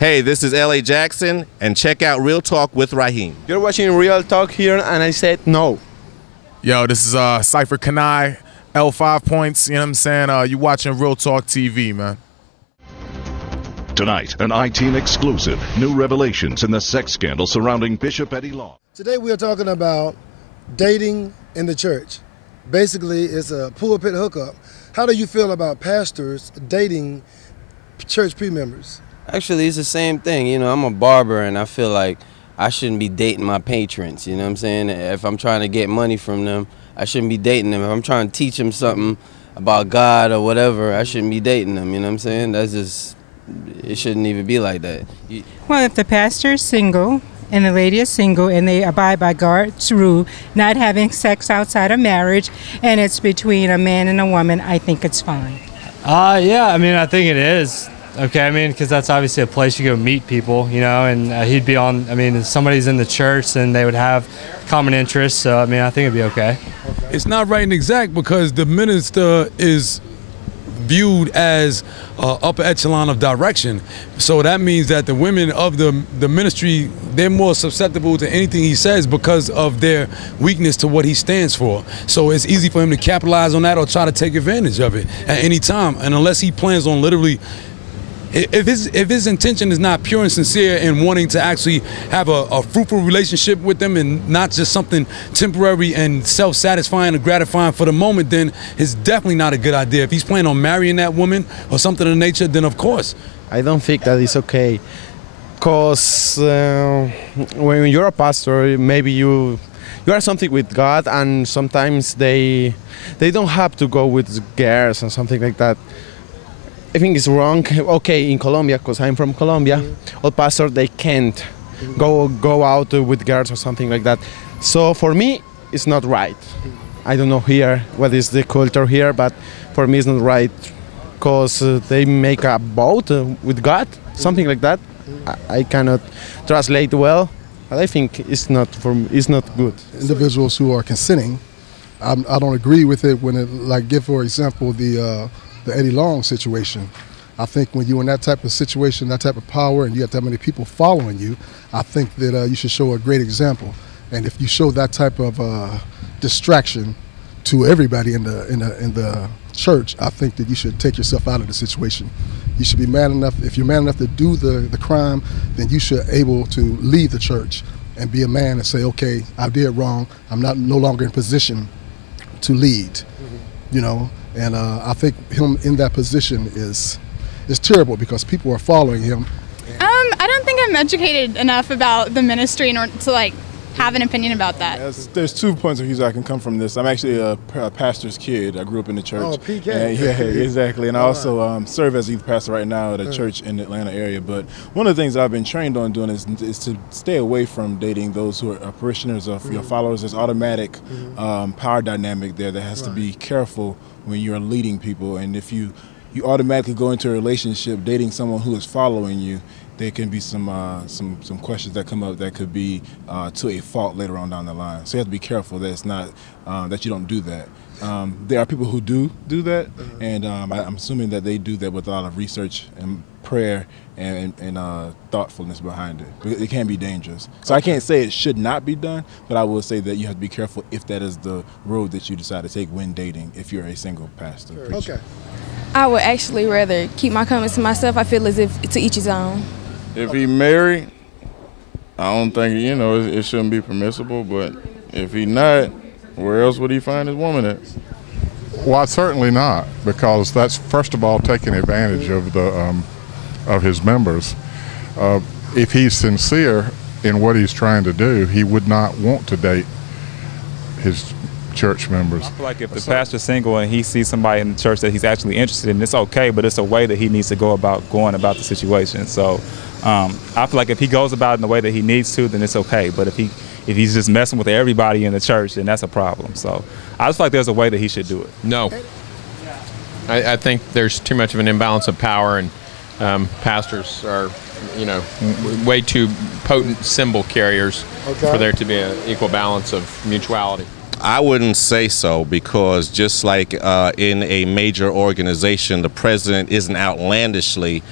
Hey, this is L.A. Jackson, and check out Real Talk with Raheem. You're watching Real Talk here, and I said no. Yo, this is Cypher Kanai, L5 Points, you know what I'm saying? You watching Real Talk TV, man. Tonight, an I-Team exclusive, new revelations in the sex scandal surrounding Bishop Eddie Long. Today we are talking about dating in the church. Basically, it's a pulpit hookup. How do you feel about pastors dating church pre-members? Actually, it's the same thing. You know, I'm a barber, and I feel like I shouldn't be dating my patrons. You know what I'm saying? If I'm trying to get money from them, I shouldn't be dating them. If I'm trying to teach them something about God or whatever, I shouldn't be dating them. You know what I'm saying? That's just, it shouldn't even be like that. Well, if the pastor is single and the lady is single and they abide by God's rule, not having sex outside of marriage, and it's between a man and a woman, I think it's fine. Yeah, I mean, I think it is. Okay, I mean, because that's obviously a place you go meet people, you know, and he'd be on, I mean, if somebody's in the church, then they would have common interests, so, I mean, I think it'd be okay. It's not right and exact because the minister is viewed as upper echelon of direction. So that means that the women of the ministry, they're more susceptible to anything he says because of their weakness to what he stands for. So it's easy for him to capitalize on that or try to take advantage of it at any time. And unless he plans on literally, if his intention is not pure and sincere in wanting to actually have a fruitful relationship with them and not just something temporary and self-satisfying or gratifying for the moment, then it's definitely not a good idea. If he's planning on marrying that woman or something of the nature, then of course. I don't think that is okay, because when you're a pastor, maybe you are something with God, and sometimes they don't have to go with girls and something like that. I think it's wrong. Okay, in Colombia, because I'm from Colombia, all pastors, they can't go out with girls or something like that. So for me, it's not right. I don't know here what is the culture here, but for me it's not right, because they make a vow with God, something like that. I cannot translate well, but I think it's not good. Individuals who are consenting, I don't agree with it when it, like, give for example the Eddie Long situation. I think when you're in that type of situation, that type of power, and you have that many people following you, I think that you should show a great example. And if you show that type of distraction to everybody in the church, I think that you should take yourself out of the situation. You should be man enough. If you're man enough to do the crime, then you should able to leave the church and be a man and say, okay, I did wrong. I'm no longer in position to lead. You know. And I think him in that position is terrible because people are following him. I don't think I'm educated enough about the ministry in order to have an opinion about that. There's 2 points of view I can come from this. I'm actually a pastor's kid. I grew up in the church. Oh, PK. Yeah, exactly. And I also serve as a youth pastor right now at a church in the Atlanta area. But one of the things I've been trained on doing is to stay away from dating those who are parishioners of your followers. There's automatic power dynamic there that has to be careful when you're leading people. And if you automatically go into a relationship dating someone who is following you, there can be some questions that come up that could be to a fault later on down the line. So you have to be careful that it's not that you don't do that. There are people who do that, and I'm assuming that they do that with a lot of research and prayer and thoughtfulness behind it. It can be dangerous. So I can't say it should not be done, but I will say that you have to be careful if that is the road that you decide to take when dating, if you're a single pastor. Okay. I would actually rather keep my comments to myself. I feel as if to each his own. If he married, I don't think, it shouldn't be permissible, but if he not, where else would he find his woman at? Well, certainly not, because that's, first of all, taking advantage of of his members. If he's sincere in what he's trying to do, he would not want to date his church members. I feel like if the pastor's single and he sees somebody in the church that he's actually interested in, it's okay, but it's a way that he needs to go about going about the situation. So I feel like if he goes about it in the way that he needs to, then it's okay. But if he's just messing with everybody in the church, then that's a problem. So I just feel like there's a way that he should do it. No. I think there's too much of an imbalance of power, and pastors are, way too potent symbol carriers for there to be an equal balance of mutuality. I wouldn't say so, because just like in a major organization, the president isn't outlandishly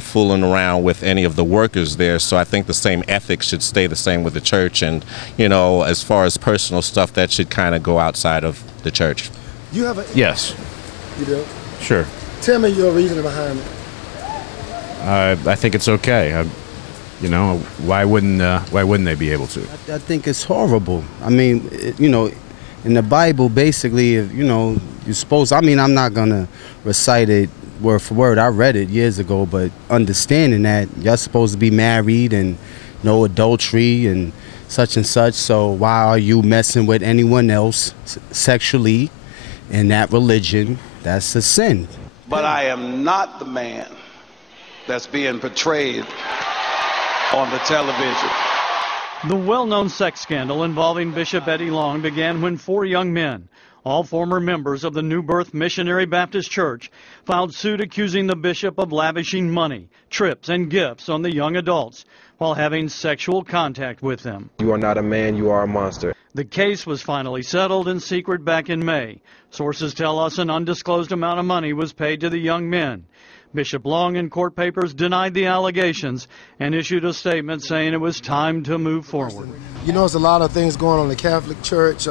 fooling around with any of the workers there. So I think the same ethics should stay the same with the church. And, you know, as far as personal stuff, that should kind of go outside of the church. You have a... Yes. You do? Sure. Tell me your reasoning behind it. I think it's okay. You know, why wouldn't they be able to? I think it's horrible. I mean, you know, in the Bible, basically, you know, you're supposed, I mean, I'm not going to recite it word for word. I read it years ago, but understanding that y'all supposed to be married and no adultery and such, so why are you messing with anyone else sexually in that religion? That's a sin. But I am not the man that's being portrayed on the television. The well-known sex scandal involving Bishop Eddie Long began when 4 young men, all former members of the New Birth Missionary Baptist Church, filed suit accusing the bishop of lavishing money, trips, and gifts on the young adults while having sexual contact with them. You are not a man, you are a monster. The case was finally settled in secret back in May. Sources tell us an undisclosed amount of money was paid to the young men. Bishop Long in court papers denied the allegations and issued a statement saying it was time to move forward. You know, there's a lot of things going on in the Catholic Church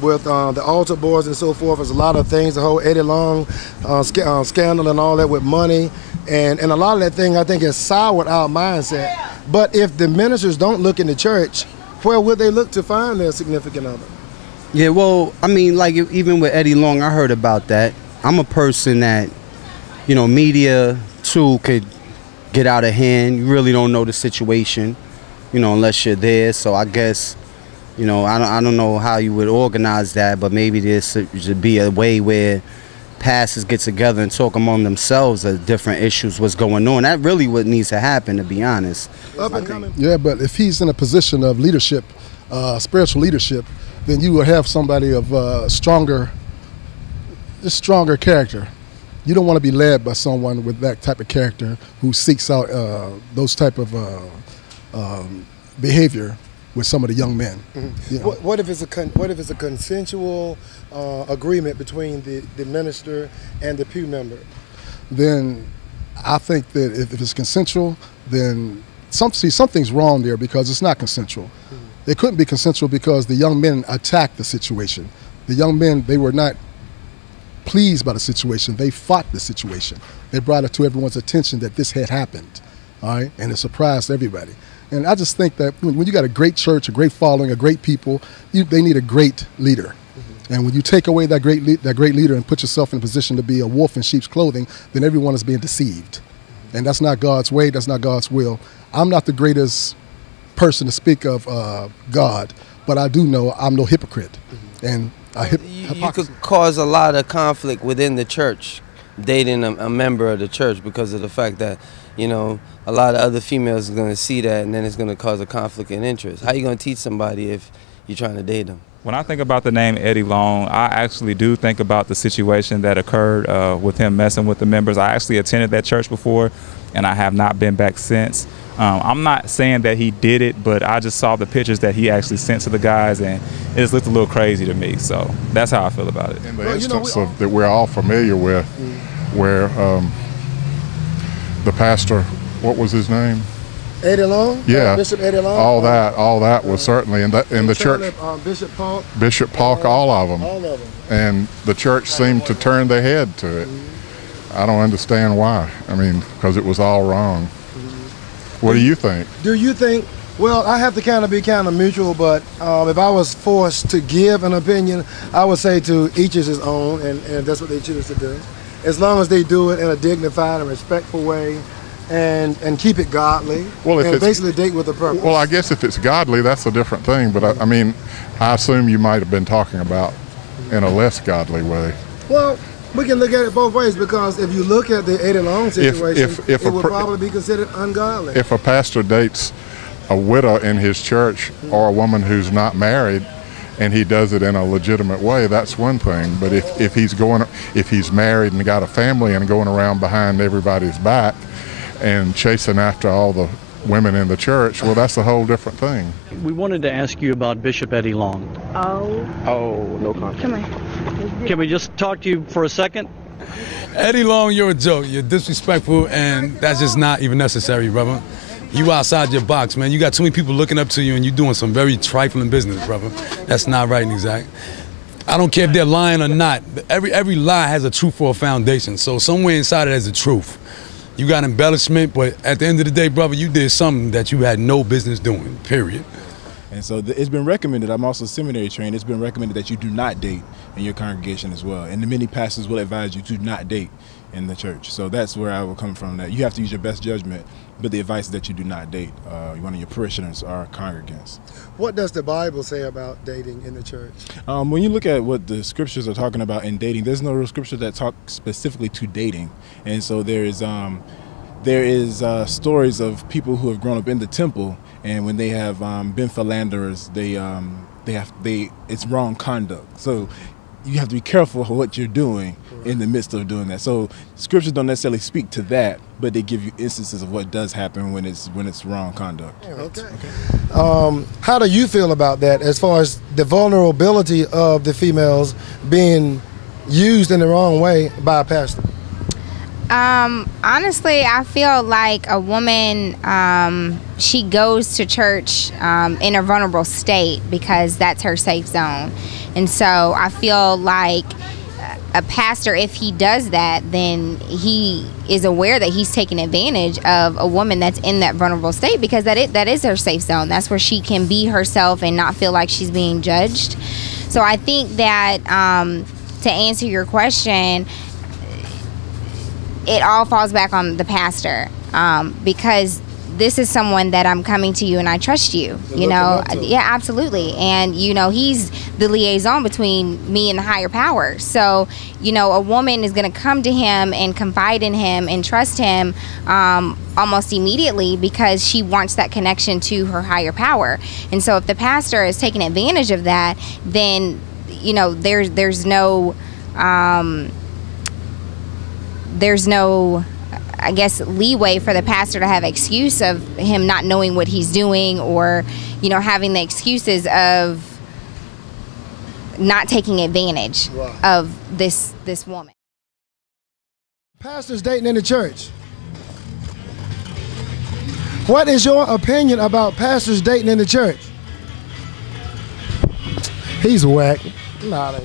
with the altar boards and so forth. There's a lot of things, the whole Eddie Long scandal and all that with money. And a lot of that thing, I think, has soured our mindset. But if the ministers don't look in the church, where would they look to find their significant other? Yeah, well, I mean, like, even with Eddie Long, I heard about that. I'm a person that, you know, media, too, could get out of hand. You really don't know the situation, you know, unless you're there. So I guess, you know, I don't know how you would organize that, but maybe there should be a way where pastors get together and talk among themselves of different issues, what's going on. That really what needs to happen, to be honest. Yeah, but if he's in a position of leadership, spiritual leadership, then you will have somebody of stronger character. You don't want to be led by someone with that type of character who seeks out those type of behavior with some of the young men. Mm-hmm. You know? What if it's a consensual agreement between the minister and the pew member? Then I think that if it's consensual, then something's wrong there, because it's not consensual. Mm-hmm. It couldn't be consensual because the young men attacked the situation. The young men, they were not pleased by the situation. They fought the situation. They brought it to everyone's attention that this had happened, all right? And it surprised everybody. And I just think that when you got a great church, a great following, a great people, they need a great leader. Mm-hmm. And when you take away that great leader and put yourself in a position to be a wolf in sheep's clothing, then everyone is being deceived. Mm-hmm. And that's not God's way, that's not God's will. I'm not the greatest person to speak of God, but I do know I'm no hypocrite. Mm-hmm. And you could cause a lot of conflict within the church, dating a member of the church, because of the fact that, you know, a lot of other females are going to see that, and then it's going to cause a conflict in interest. How are you going to teach somebody if you're trying to date them? When I think about the name Eddie Long, I actually do think about the situation that occurred with him messing with the members. I actually attended that church before, and I have not been back since. I'm not saying that he did it, but I just saw the pictures that he actually sent to the guys, and it just looked a little crazy to me. So that's how I feel about it. In the instance that we're all familiar with, where the pastor, what was his name? Eddie Long? Yeah. Bishop Eddie Long? All that was certainly in the church. Bishop Polk, all of them. All of them. And the church seemed to turn their head to it. I don't understand why. I mean, because it was all wrong. What do you think? Do you think, well, I have to be mutual, but if I was forced to give an opinion, I would say to each is his own, and that's what they choose to do. As long as they do it in a dignified and respectful way, and keep it godly, well, and basically date with a purpose. Well, I guess if it's godly, that's a different thing, but I mean, I assume you might have been talking about in a less godly way. Well, we can look at it both ways, because if you look at the Eddie Long situation, it would probably be considered ungodly. If a pastor dates a widow in his church or a woman who's not married, and he does it in a legitimate way, that's one thing. But if he's married and got a family and going around behind everybody's back and chasing after all the women in the church, well, that's a whole different thing. We wanted to ask you about Bishop Eddie Long. Oh, no comment. Come on. Can we just talk to you for a second? Eddie Long, you're a joke. You're disrespectful, and that's just not even necessary, brother. You outside your box, man. You got too many people looking up to you, and you're doing some very trifling business, brother. That's not right and exact. I don't care if they're lying or not. Every lie has a truth or a foundation, so somewhere inside it has a truth. You got embellishment, but at the end of the day, brother, you did something that you had no business doing, period. And so it's been recommended, I'm also seminary trained, it's been recommended that you do not date in your congregation as well. And many pastors will advise you to not date in the church. So that's where I will come from, that you have to use your best judgment, but the advice is that you do not date one of your parishioners or congregants. What does the Bible say about dating in the church? When you look at what the scriptures are talking about in dating, there's no real scripture that talk specifically to dating. And so there is stories of people who have grown up in the temple, and when they have been philanderers, it's wrong conduct. So you have to be careful of what you're doing in the midst of doing that. So scriptures don't necessarily speak to that, but they give you instances of what does happen when it's wrong conduct. Okay. How do you feel about that, as far as the vulnerability of the females being used in the wrong way by a pastor? Honestly, I feel like a woman, she goes to church in a vulnerable state because that's her safe zone. And so I feel like a pastor, if he does that, then he is aware that he's taking advantage of a woman that's in that vulnerable state, because that is her safe zone. That's where she can be herself and not feel like she's being judged. So I think that to answer your question, it all falls back on the pastor, because this is someone that I'm coming to you and I trust you, you know. Yeah, absolutely. And, you know, he's the liaison between me and the higher power. So, you know, a woman is going to come to him and confide in him and trust him almost immediately, because she wants that connection to her higher power. And so if the pastor is taking advantage of that, then, you know, there's no I guess, leeway for the pastor to have excuse of him not knowing what he's doing, or, you know, having the excuses of not taking advantage of this woman. Pastors dating in the church. What is your opinion about pastors dating in the church? He's whack. Not a